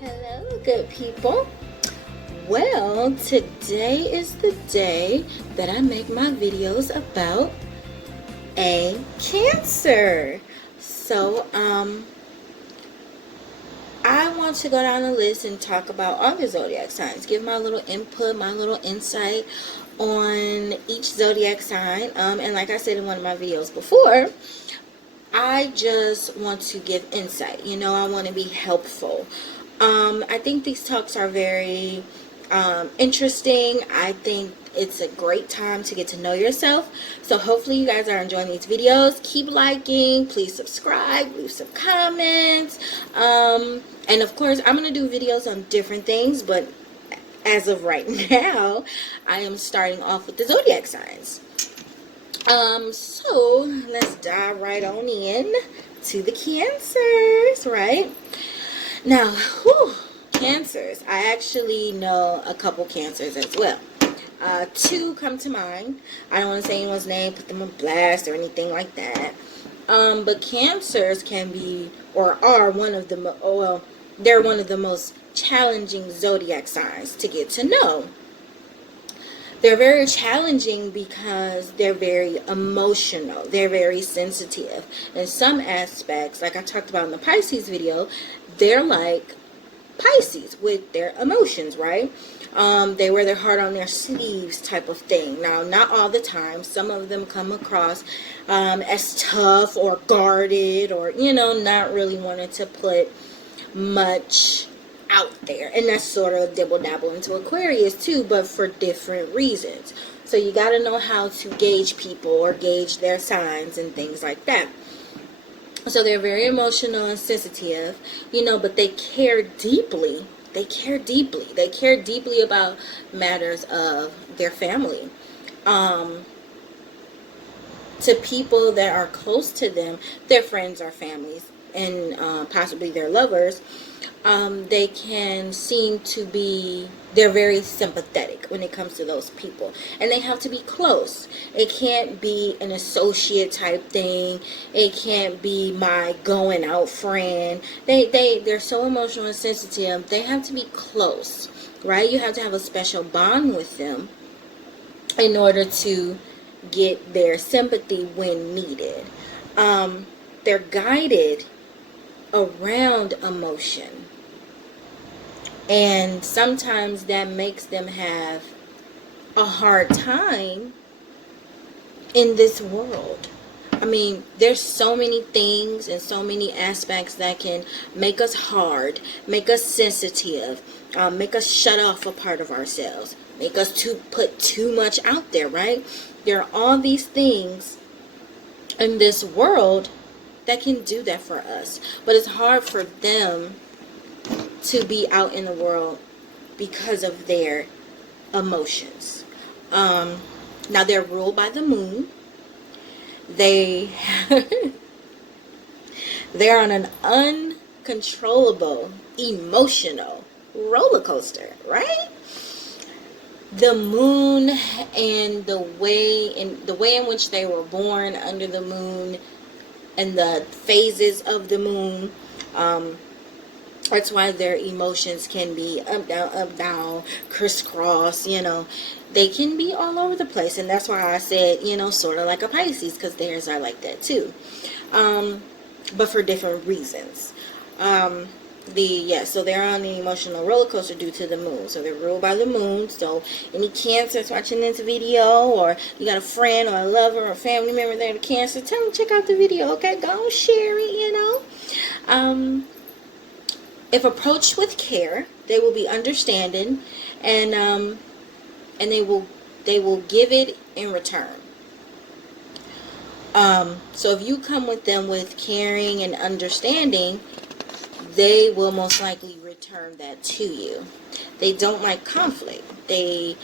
Hello, good people. Well, today is the day that I make my videos about a Cancer. So, I want to go down the list and talk about all the zodiac signs, give my little input, my little insight on each zodiac sign. And like I said in one of my videos before, I just want to give insight. I want to be helpful. I think these talks are very interesting. I think it's a great time to get to know yourself. So hopefully you guys are enjoying these videos. Keep liking. Please subscribe. Leave some comments. And of course, I'm going to do videos on different things. But as of right now, I am starting off with the zodiac signs. So let's dive right on in to the Cancers, right? Now, Cancers. I actually know a couple Cancers as well. Two come to mind. I don't want to say anyone's name, put them on blast or anything like that. But Cancers can be, or are one of the, they're one of the most challenging zodiac signs to get to know. They're very challenging because they're very emotional. They're very sensitive. In some aspects, like I talked about in the Pisces video, they're like Pisces with their emotions, right? They wear their heart on their sleeves type of thing. Now, not all the time. Some of them come across as tough or guarded or, not really wanting to put much out there, and that's sort of dibble dabble into Aquarius too, but for different reasons. So you got to know how to gauge people or gauge their signs and things like that. So they're very emotional and sensitive, but they care deeply. They care deeply about matters of their family. To people that are close to them, their friends or families, and possibly their lovers, they can seem to be, they're very sympathetic when it comes to those people. And they have to be close. It can't be an associate type thing. It can't be my going out friend. They're so emotional and sensitive. They have to be close, right? You have to have a special bond with them in order to get their sympathy when needed. They're guided around emotion, and sometimes that makes them have a hard time in this world. I mean, there's so many things and so many aspects that can make us hard, make us sensitive, make us shut off a part of ourselves, make us put too much out there, right? There are all these things in this world that can do that for us, but it's hard for them to be out in the world because of their emotions. Now they're ruled by the moon. They're on an uncontrollable emotional roller coaster, right? The moon and the way in which they were born under the moon and the phases of the moon, that's why their emotions can be up, down, crisscross, they can be all over the place. And that's why I said, sort of like a Pisces, because theirs are like that too. But for different reasons. So they're on the emotional roller coaster due to the moon. So they're ruled by the moon. So any Cancers watching this video, or you got a friend or a lover or a family member that are Cancer, tell them check out the video, okay? Go and share it, If approached with care, they will be understanding, and they will give it in return. So if you come with them with caring and understanding, they will most likely return that to you. They don't like conflict. They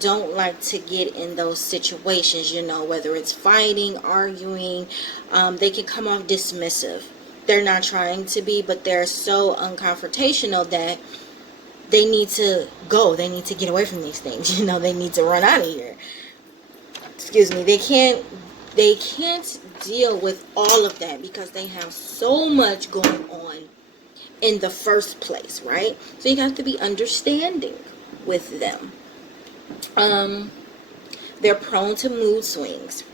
don't like to get in those situations, whether it's fighting, arguing. They can come off dismissive. They're not trying to be, but they're so unconfrontational that they need to go. They need to get away from these things. They need to run out of here. Excuse me. They can't deal with all of that because they have so much going on in the first place, right? So you have to be understanding with them. They're prone to mood swings.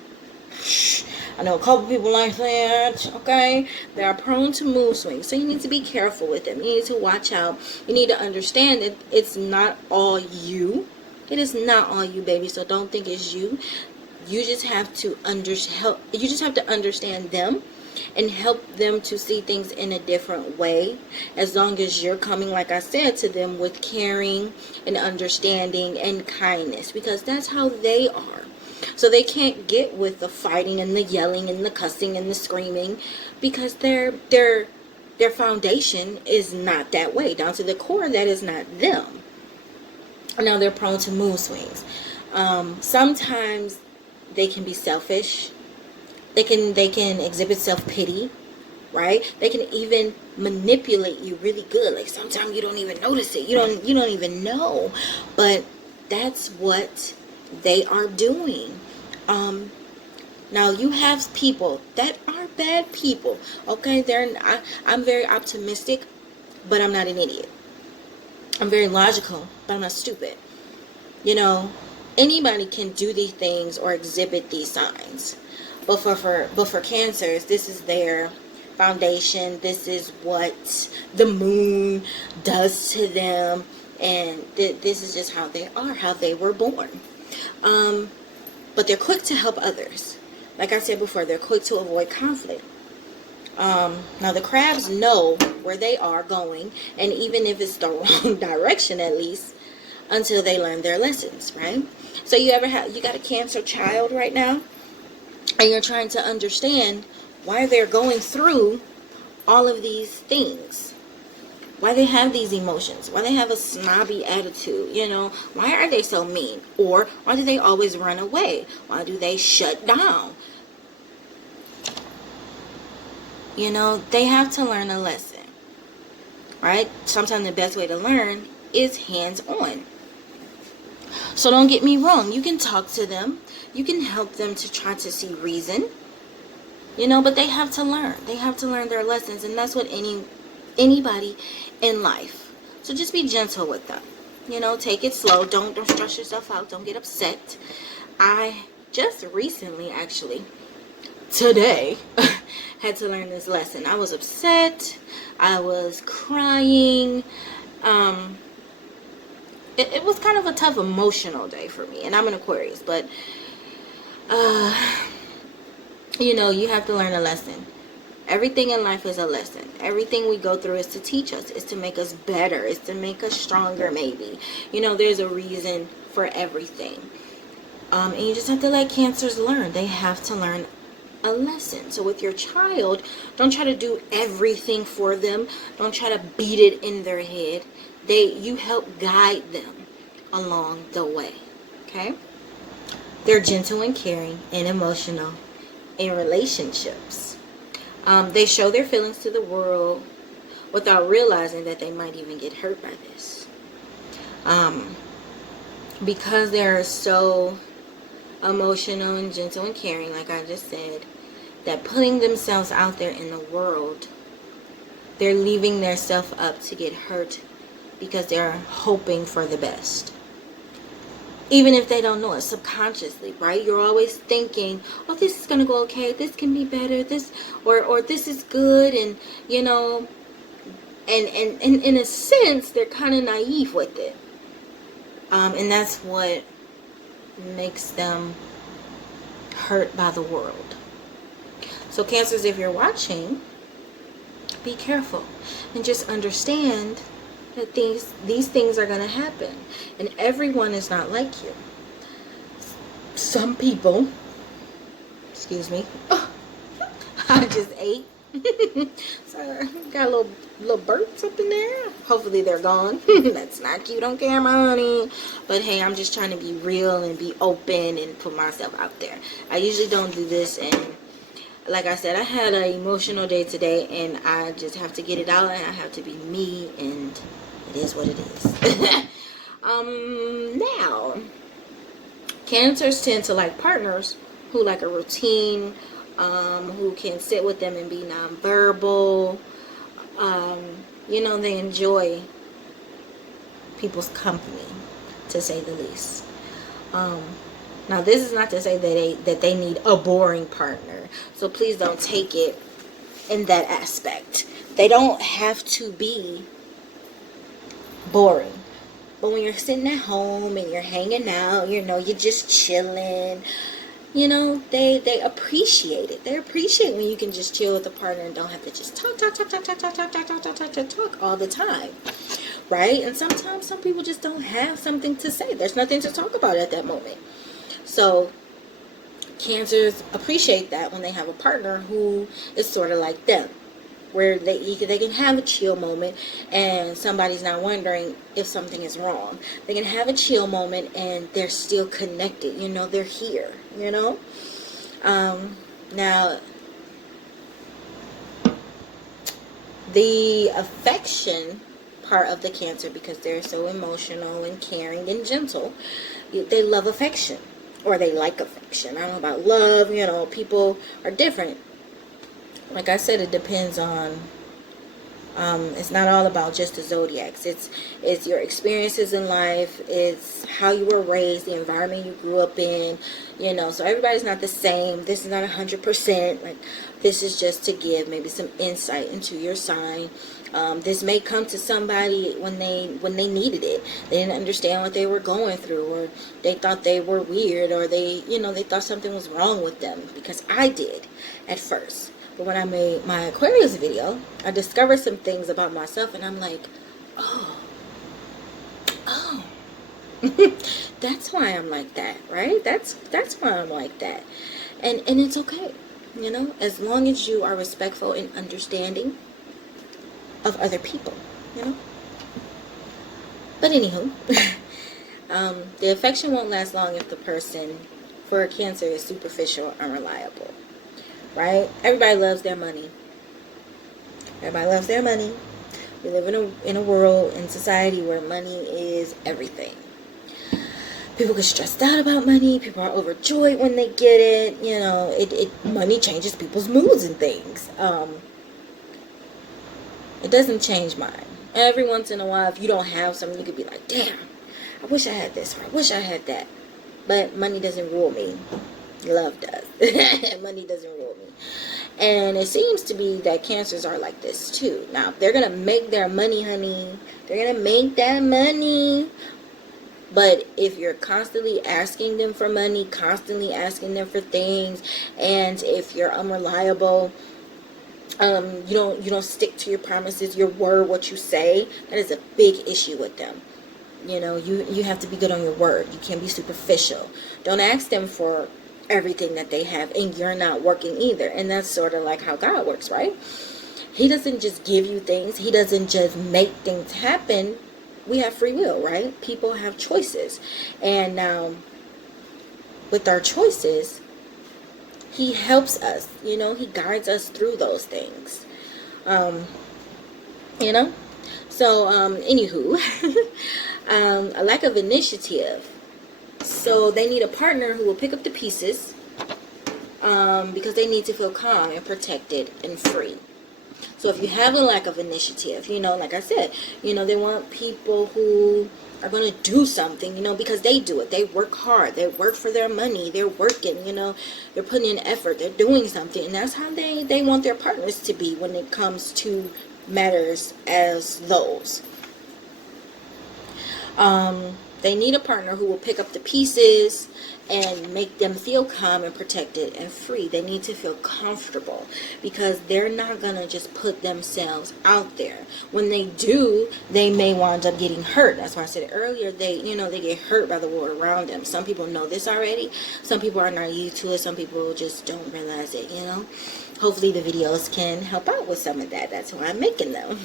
I know a couple people like that, okay? They are prone to mood swings. So you need to be careful with them. You need to watch out. You need to understand that it's not all you. It is not all you, baby. So don't think it's you. You just have to understand them and help them to see things in a different way, as long as you're coming, like I said, to them with caring and understanding and kindness, because that's how they are. So they can't get with the fighting and the yelling and the cussing and the screaming, because their foundation is not that way. Down to the core, that is not them. Now they're prone to mood swings. Sometimes they can be selfish. They can exhibit self-pity, right? They can even manipulate you really good. Like sometimes you don't even notice it. You don't even know. But that's what they are doing. Now you have people that are bad people. Okay, I'm very optimistic, but I'm not an idiot. I'm very logical, but I'm not stupid. You know, anybody can do these things or exhibit these signs. But for Cancers, this is their foundation. This is what the moon does to them, and this is just how they are, how they were born. But they're quick to help others. Like I said before, they're quick to avoid conflict. Now the crabs know where they are going, and even if it's the wrong direction, at least until they learn their lessons, right? So you got a Cancer child right now, and you're trying to understand why they're going through all of these things, why they have these emotions, why they have a snobby attitude, you know, why are they so mean, or why do they always run away, why do they shut down? You know, they have to learn a lesson, right? Sometimes the best way to learn is hands-on. So don't get me wrong, you can talk to them, you can help them to try to see reason, you know, but they have to learn. They have to learn their lessons, and that's what anybody in life. So just be gentle with them. You know, take it slow. Don't stress yourself out. Don't get upset. I just recently, actually, today, had to learn this lesson. I was upset. I was crying. It was kind of a tough emotional day for me, and I'm an Aquarius, but you know, you have to learn a lesson. Everything in life is a lesson. Everything we go through is to teach us, is to make us better, is to make us stronger, maybe. You know, there's a reason for everything. And you just have to let Cancers learn. They have to learn a lesson. So with your child, don't try to do everything for them. Don't try to beat it in their head. You help guide them along the way. Okay? They're gentle and caring and emotional in relationships. They show their feelings to the world without realizing that they might even get hurt by this. Because they're so emotional and gentle and caring, like I just said, that putting themselves out there in the world, they're leaving their self up to get hurt because they're hoping for the best. Even if they don't know it subconsciously, right? You're always thinking, oh, this is going to go okay. This can be better. This, or this is good. And, you know, and in a sense, they're kind of naive with it. And that's what makes them hurt by the world. So Cancers, if you're watching, be careful and just understand that these things are going to happen, and everyone is not like you. Some people, excuse me, oh, I just ate. So got little burps up in there. Hopefully they're gone. That's not cute on camera, honey. But hey, I'm just trying to be real and be open and put myself out there. I usually don't do this, and like I said, I had an emotional day today, and I just have to get it out, and I have to be me, and it is what it is. Now, Cancers tend to like partners who like a routine, who can sit with them and be nonverbal, You know, they enjoy people's company, to say the least. Now, this is not to say that they need a boring partner. So please don't take it in that aspect. They don't have to be boring. But when you're sitting at home and you're hanging out, you know, you're just chilling, you know, they appreciate it. They appreciate when you can just chill with a partner and don't have to just talk all the time. Right? And sometimes some people just don't have something to say. There's nothing to talk about at that moment. So Cancers appreciate that when they have a partner who is sort of like them, where they can have a chill moment and somebody's not wondering if something is wrong. They can have a chill moment and they're still connected. You know, they're here, you know. Now, the affection part of the Cancer, because they're so emotional and caring and gentle, they love affection, or they like affection. I don't know about love, you know, people are different. Like I said, it depends on, it's not all about just the zodiacs. It's your experiences in life. It's how you were raised, the environment you grew up in, you know. So everybody's not the same. This is not 100%. Like, this is just to give maybe some insight into your sign. This may come to somebody when they needed it. They didn't understand what they were going through, or they thought they were weird, or they thought something was wrong with them, because I did at first. But when I made my Aquarius video, I discovered some things about myself, and I'm like, oh, that's why I'm like that, right? That's why I'm like that. And it's okay, you know, as long as you are respectful and understanding of other people, you know. But anywho, the affection won't last long if the person, for a Cancer, is superficial or unreliable. Right? Everybody loves their money. Everybody loves their money. We live in a world, in society, where money is everything. People get stressed out about money. People are overjoyed when they get it. You know, money changes people's moods and things. It doesn't change mine. Every once in a while, if you don't have something, you could be like, damn, I wish I had this, or I wish I had that. But money doesn't rule me. Love does. Money doesn't rule me. And it seems to be that Cancers are like this too. Now, they're going to make their money, honey. They're going to make that money. But if you're constantly asking them for money, constantly asking them for things, and if you're unreliable, you don't stick to your promises, your word, what you say, that is a big issue with them. You know, you have to be good on your word. You can't be superficial. Don't ask them for everything that they have, and you're not working either. And that's sort of like how God works, right? He doesn't just give you things. He doesn't just make things happen. We have free will, right? People have choices. And now, with our choices, He helps us, you know. He guides us through those things, you know. So, anywho, a lack of initiative. So they need a partner who will pick up the pieces, because they need to feel calm and protected and free. So if you have a lack of initiative, you know, like I said, you know, they want people who are going to do something, you know, because they do it. They work hard. They work for their money. They're working, you know, they're putting in effort. They're doing something. And that's how they want their partners to be when it comes to matters as those. They need a partner who will pick up the pieces and make them feel calm and protected and free. They need to feel comfortable, because they're not going to just put themselves out there. When they do, they may wind up getting hurt. That's why I said earlier, they get hurt by the world around them. Some people know this already. Some people are naive to it. Some people just don't realize it, you know. Hopefully the videos can help out with some of that. That's why I'm making them.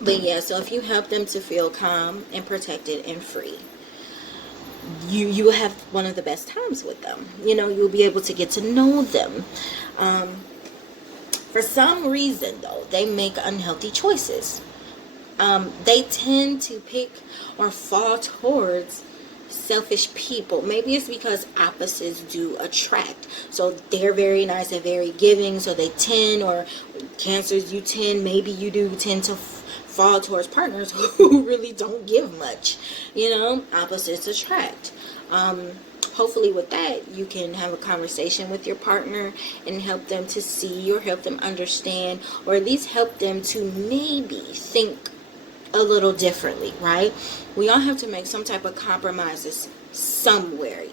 But yeah, so if you help them to feel calm and protected and free, you will have one of the best times with them. You know, you'll be able to get to know them. For some reason, though, they make unhealthy choices. They tend to pick or fall towards selfish people. Maybe it's because opposites do attract. So they're very nice and very giving, so they tend, or Cancers, you tend, maybe you do tend to fall towards partners who really don't give much. Opposites attract. Hopefully with that, you can have a conversation with your partner and help them to see, or help them understand, or at least help them to maybe think a little differently, right? We all have to make some type of compromises somewhere,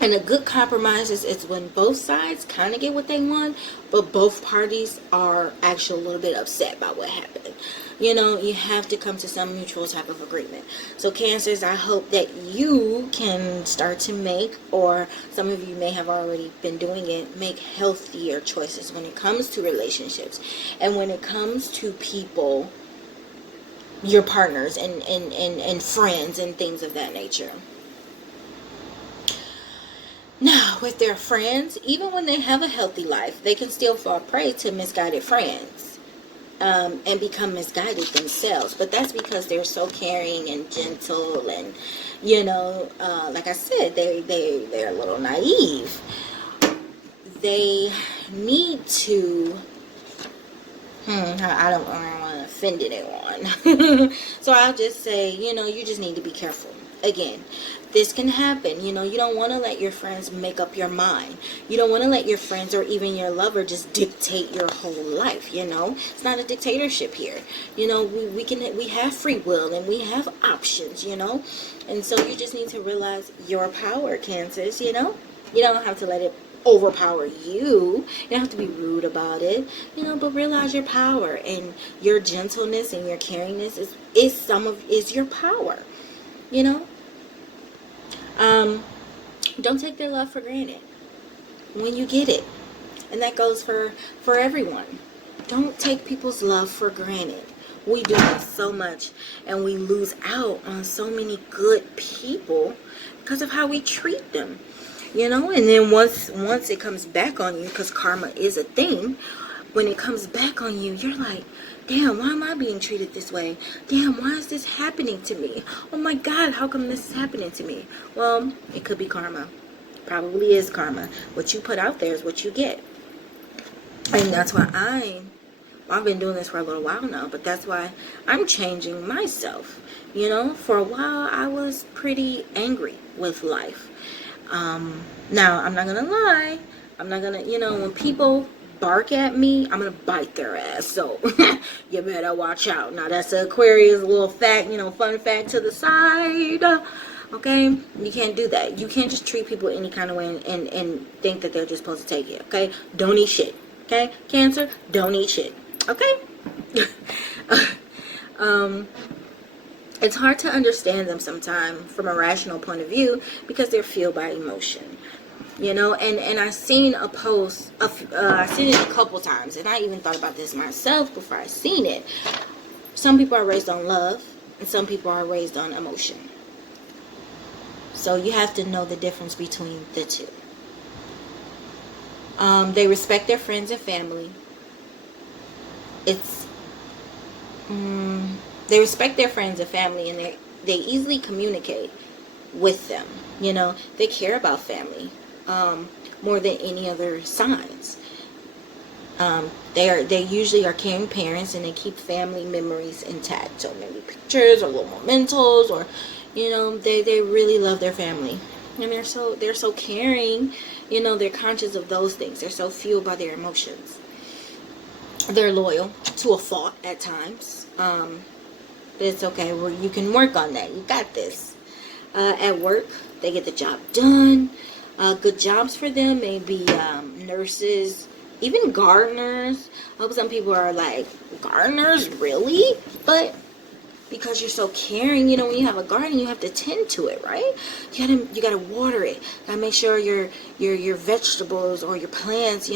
and a good compromise is when both sides kind of get what they want, but both parties are actually a little bit upset by what happened. You have to come to some mutual type of agreement. So Cancers, I hope that you can start to make, or some of you may have already been doing it, make healthier choices when it comes to relationships and when it comes to people, your partners and friends and things of that nature. Now, with their friends, even when they have a healthy life, they can still fall prey to misguided friends and become misguided themselves. But that's because they're so caring and gentle, and like I said, they're a little naive. They need to. I don't want to offend anyone, so I'll just say, you just need to be careful. Again, this can happen. You don't want to let your friends make up your mind. You don't want to let your friends or even your lover just dictate your whole life. It's not a dictatorship here. We have free will and we have options, and so you just need to realize your power, Cancers. You don't have to let it overpower you. You don't have to be rude about it, but realize your power, and your gentleness and your caringness is your power. Don't take their love for granted when you get it. And that goes for everyone. Don't take people's love for granted. We do this so much, and we lose out on so many good people because of how we treat them. And then once it comes back on you, because karma is a thing, when it comes back on you, you're like, damn, why am I being treated this way? Damn, why is this happening to me? Oh my God, how come this is happening to me? Well, it could be karma. Probably is karma. What you put out there is what you get. And that's why I've been doing this for a little while now, but that's why I'm changing myself. For a while, I was pretty angry with life. Now, I'm not going to lie. I'm not going to, when people bark at me, I'm gonna bite their ass. So you better watch out. Now that's an Aquarius little fact, fun fact to the side. Okay, you can't do that. You can't just treat people any kind of way and think that they're just supposed to take it. Okay, don't eat shit. Okay, Cancer, don't eat shit. Okay. It's hard to understand them sometimes from a rational point of view because they're fueled by emotion. And I seen a post, I seen it a couple times, and I even thought about this myself before I seen it. Some people are raised on love, and some people are raised on emotion. So you have to know the difference between the two. They respect their friends and family. They respect their friends and family, and they easily communicate with them. They care about family. More than any other signs. They usually are caring parents, and they keep family memories intact. So maybe pictures or little mementos, or they really love their family, and they're so caring. They're conscious of those things. They're so fueled by their emotions. They're loyal to a fault at times, but it's okay. You can work on that. You got this. At work, they get the job done. Good jobs for them may be nurses, even gardeners. I hope some people are like, gardeners, really? But because you're so caring, when you have a garden, you have to tend to it, right? You gotta water it. You gotta make sure your vegetables or your plants,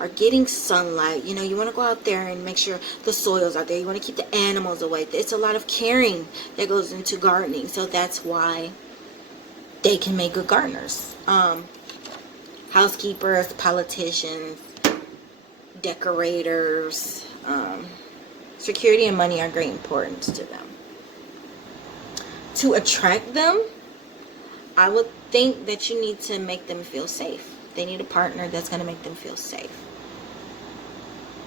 are getting sunlight. You want to go out there and make sure the soil's out there. You want to keep the animals away. It's a lot of caring that goes into gardening. So that's why they can make good gardeners. Housekeepers, politicians, decorators, security and money are great importance to them. to attract them, I would think that you need to make them feel safe. They need a partner that's going to make them feel safe.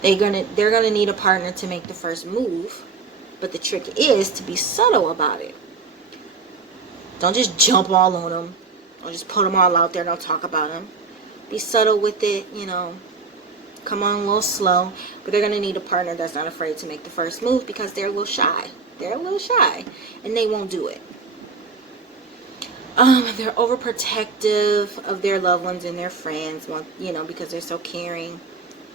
They're gonna need a partner to make the first move, but the trick is to be subtle about it. Don't just jump all on them. Don't just put them all out there. Don't talk about them. Be subtle with it, you know. Come on a little slow. But they're going to need a partner that's not afraid to make the first move because they're a little shy. They're a little shy. And they won't do it. They're overprotective of their loved ones and their friends, you know, because they're so caring.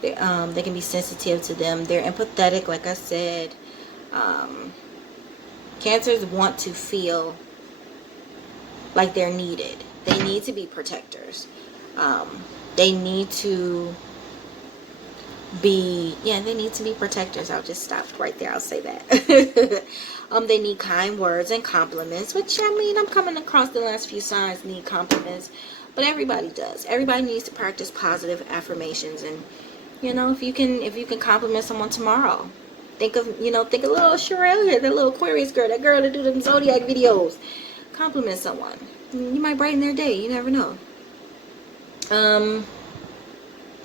They can be sensitive to them. They're empathetic, like I said. Cancers want to feel like they're needed. They need to be protectors. They need to be, they need to be protectors. I'll just stop right there. I'll say that. They need kind words and compliments, which, I mean, I'm coming across the last few signs need compliments, but everybody does. Everybody needs to practice positive affirmations. And, you know, if you can compliment someone tomorrow, think of little Sherelle here, that little Aquarius girl, that girl that do them Zodiac videos. Compliment someone. You might brighten their day. You never know.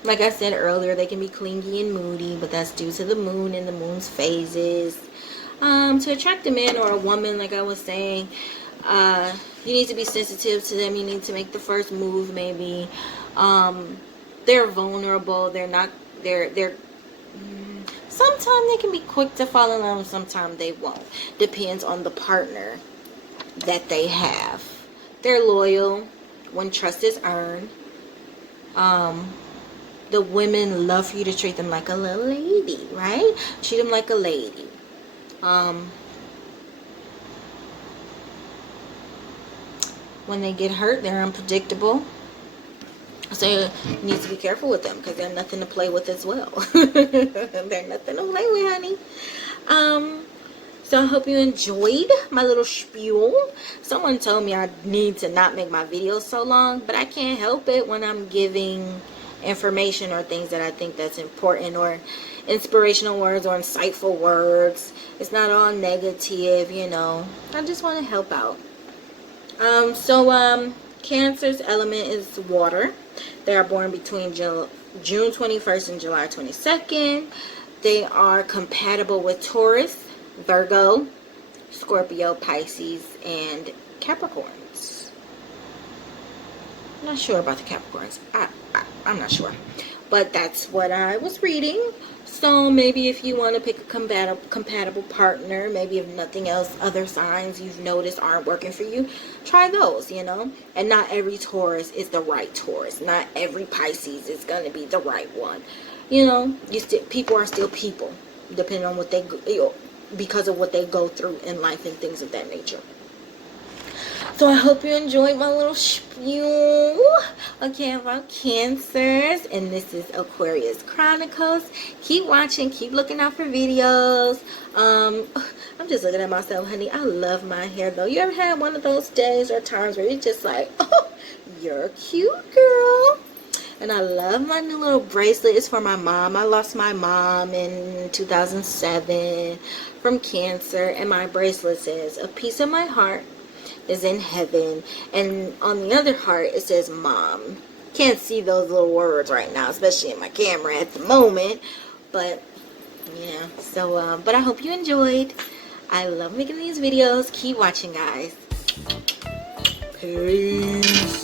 Like I said earlier, they can be clingy and moody, but that's due to the moon and the moon's phases. To attract a man or a woman, like I was saying, you need to be sensitive to them. You need to make the first move, maybe. They're vulnerable. Sometimes they can be quick to fall in love, sometimes they won't. Depends on the partner that they have. They're loyal when trust is earned. The women love for you to treat them like a little lady, right? Treat them like a lady. When they get hurt, they're unpredictable. So you need to be careful with them because they're nothing to play with as well. They're nothing to play with, honey. So I hope you enjoyed my little spiel. Someone told me I need to not make my videos so long, but I can't help it when I'm giving information or things that I think that's important, or inspirational words or insightful words. It's not all negative, you know. I just want to help out. Cancer's element is water. They are born between June 21st and July 22nd. They are compatible with Taurus, Virgo, Scorpio, Pisces, and Capricorns. I'm not sure about the Capricorns. I'm not sure. But that's what I was reading. So maybe if you want to pick a compatible partner, maybe if nothing else, other signs you've noticed aren't working for you, try those, you know. And not every Taurus is the right Taurus. Not every Pisces is going to be the right one. You know, people are still people, depending on what they, because of what they go through in life and things of that nature. So I hope you enjoyed my little spiel, okay, about Cancers. And this is Aquarius Chronicles. Keep watching. Keep looking out for videos. I'm just looking at myself, honey. I love my hair, though. You ever had one of those days or times where you're just like, oh, you're a cute girl? And I love my new little bracelet. It's for my mom. I lost my mom in 2007 from cancer. And my bracelet says, a piece of my heart is in heaven, and on the other heart it says mom. Can't see those little words right now, especially in my camera at the moment, but yeah. So but I hope you enjoyed. I love making these videos. Keep watching, guys. Peace.